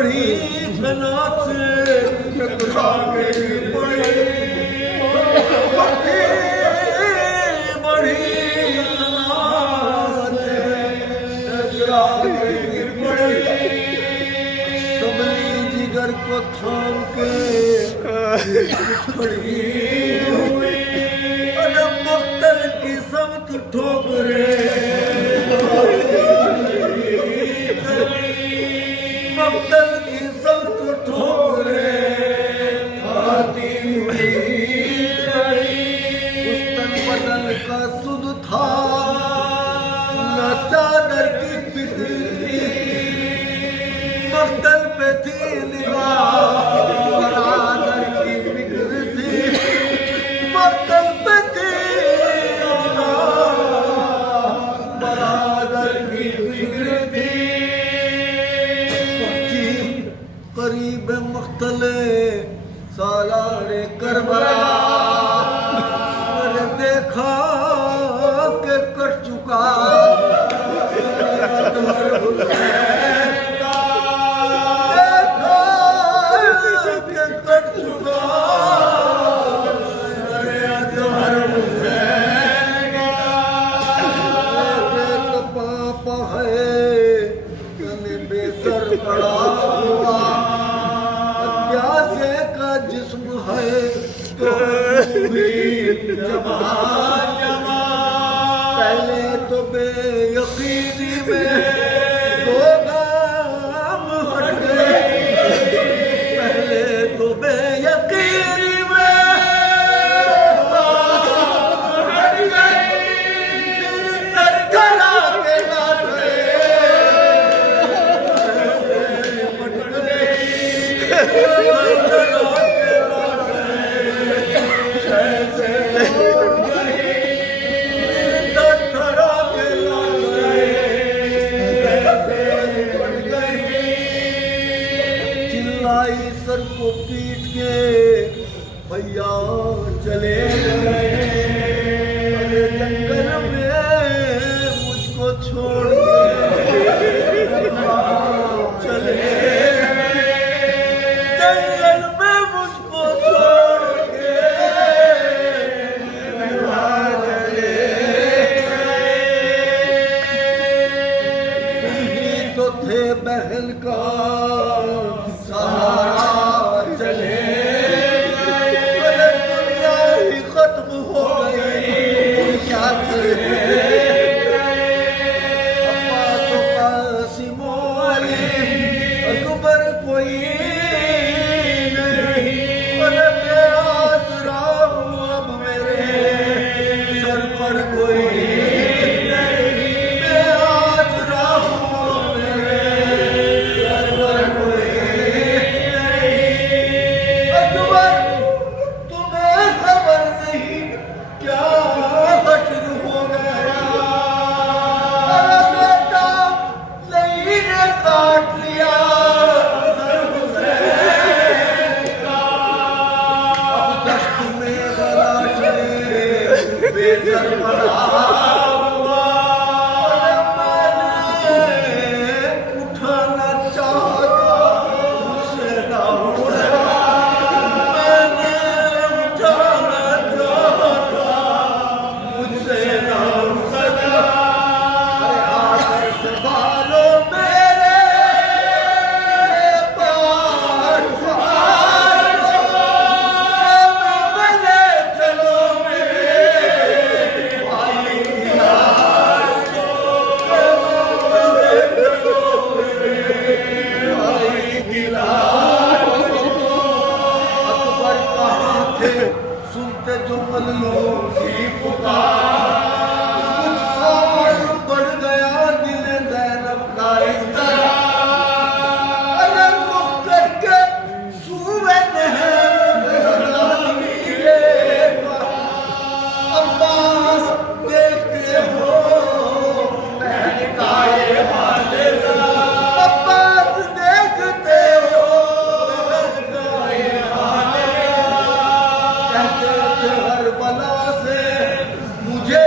बढ़ी फनात टकरा के गिर पड़ी बढ़ी फनात टकरा के गिर पड़ी सबली जिगर को थाम के खड़ी हुई मख्तल की समत ठोकरे मख्तल की समत ठोकरे खाती हुई उस तन बदन का सुध था न चादर की पितली मख्तल पे थी निगाह बरादर की फिक्र थी मख्तल पे थी बरादर की फिक्र थी करीब मख्तले सालारे करबला मैंने देखा कि कट चुका जिस्म है तो जमा जमा पहले तो बेयकीनी में दो गाम हट गए पहले तो बेयकीनी में हट गए तरकरा के लाट गए सर को पीट के भैया चले गए जंगल में मुझको छोड़ के चले जंगल में मुझको छोड़ के चले तो थे बहन का सहारा चले दुनिया ही खत्म हो गई क्या चले अब्बास कासिम अली अकबर कोई नहीं मैं आसरा हूँ अब मेरे सर पर कोई सुनते जो मल्लों की पुकार कुछ और बढ़ गया दिल ज़ैनब का इस तरह अगर मुख्तर के सूबे में है अब्बास देखते हो बहन का ये हाल अब्बास देखते हो बहन का ये हाल कहते थे हर बला से मुझे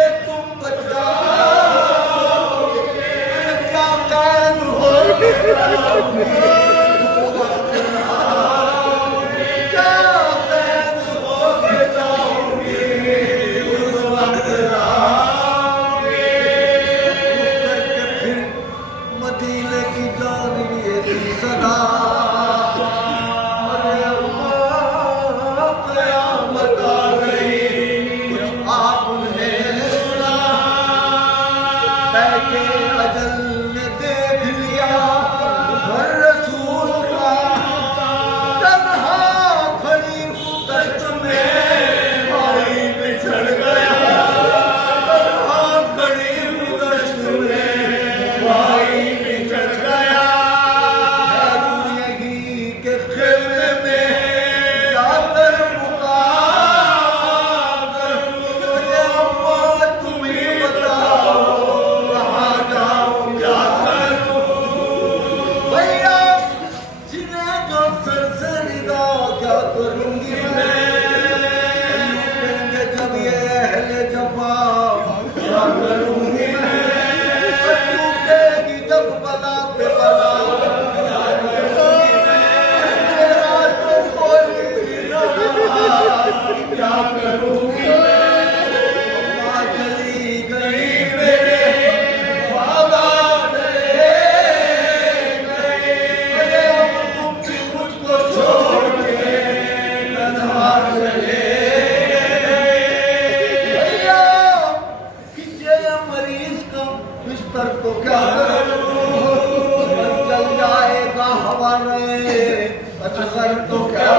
मगर तो क्या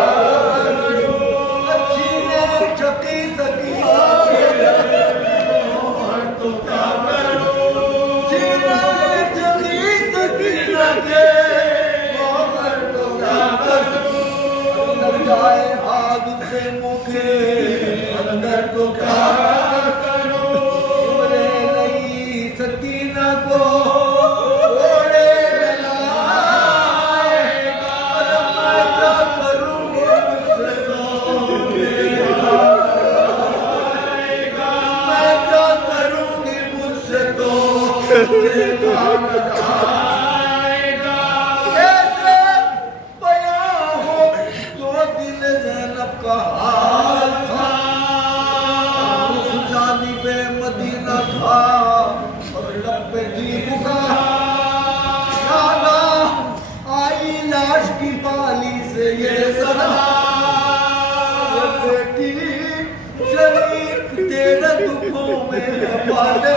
करूं, अच्छी ने छकी सकी मगर तो क्या करूं, जीना छकी सकी लगे मगर तो क्या करूं, लग जाए आग से मुझे अंदर तो क्या करूं, उमरे नहीं सकीना को ओढ़े लाएगा, अरे मैं क्या करूंगी मुझसे तो मेरा आएगा, मैं क्या करूंगी मुझसे तो मेरा आएगा, कैसे बयां हो तो दिल ज़ैनब का हाल था, जानिबे मदीना था और लब पे थी पुकार, यादा आई लाश की बाली से ये सदा, ये बेटी शरीक तेरे दुखों में पाले